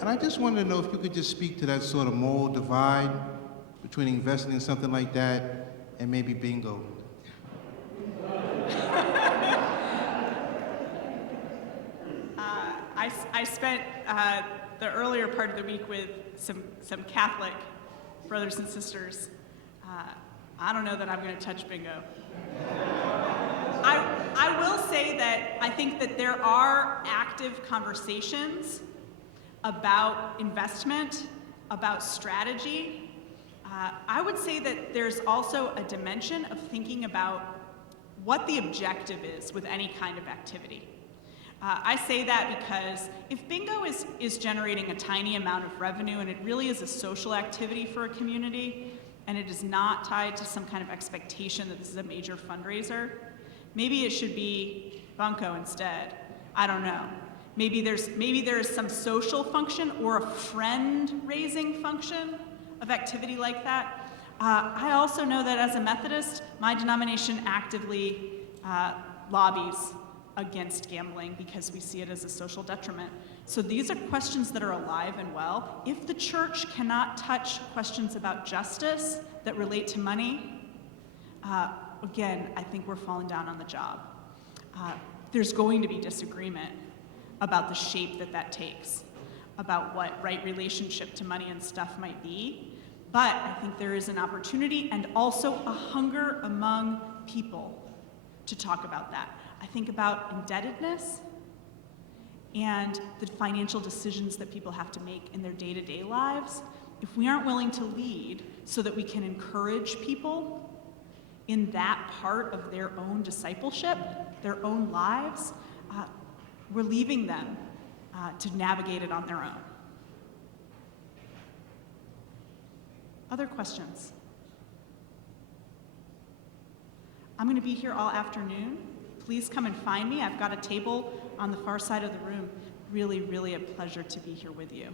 And I just wanted to know if you could just speak to that sort of moral divide between investing in something like that and maybe bingo. I spent the earlier part of the week with some Catholic brothers and sisters. I don't know that I'm going to touch bingo. I will say that I think that there are active conversations about investment, about strategy. I would say that there's also a dimension of thinking about what the objective is with any kind of activity. I say that because if bingo is generating a tiny amount of revenue and it really is a social activity for a community and it is not tied to some kind of expectation that this is a major fundraiser, maybe it should be bunco instead. I don't know. Maybe there is some social function or a friend-raising function of activity like that. I also know that as a Methodist, my denomination actively lobbies against gambling because we see it as a social detriment. So these are questions that are alive and well. If the church cannot touch questions about justice that relate to money, again, I think we're falling down on the job. There's going to be disagreement about the shape that takes, about what right relationship to money and stuff might be, but I think there is an opportunity and also a hunger among people to talk about that. I think about indebtedness and the financial decisions that people have to make in their day-to-day lives. If we aren't willing to lead so that we can encourage people in that part of their own discipleship, their own lives, we're leaving them to navigate it on their own. Other questions? I'm going to be here all afternoon. Please come and find me. I've got a table on the far side of the room. Really, really a pleasure to be here with you.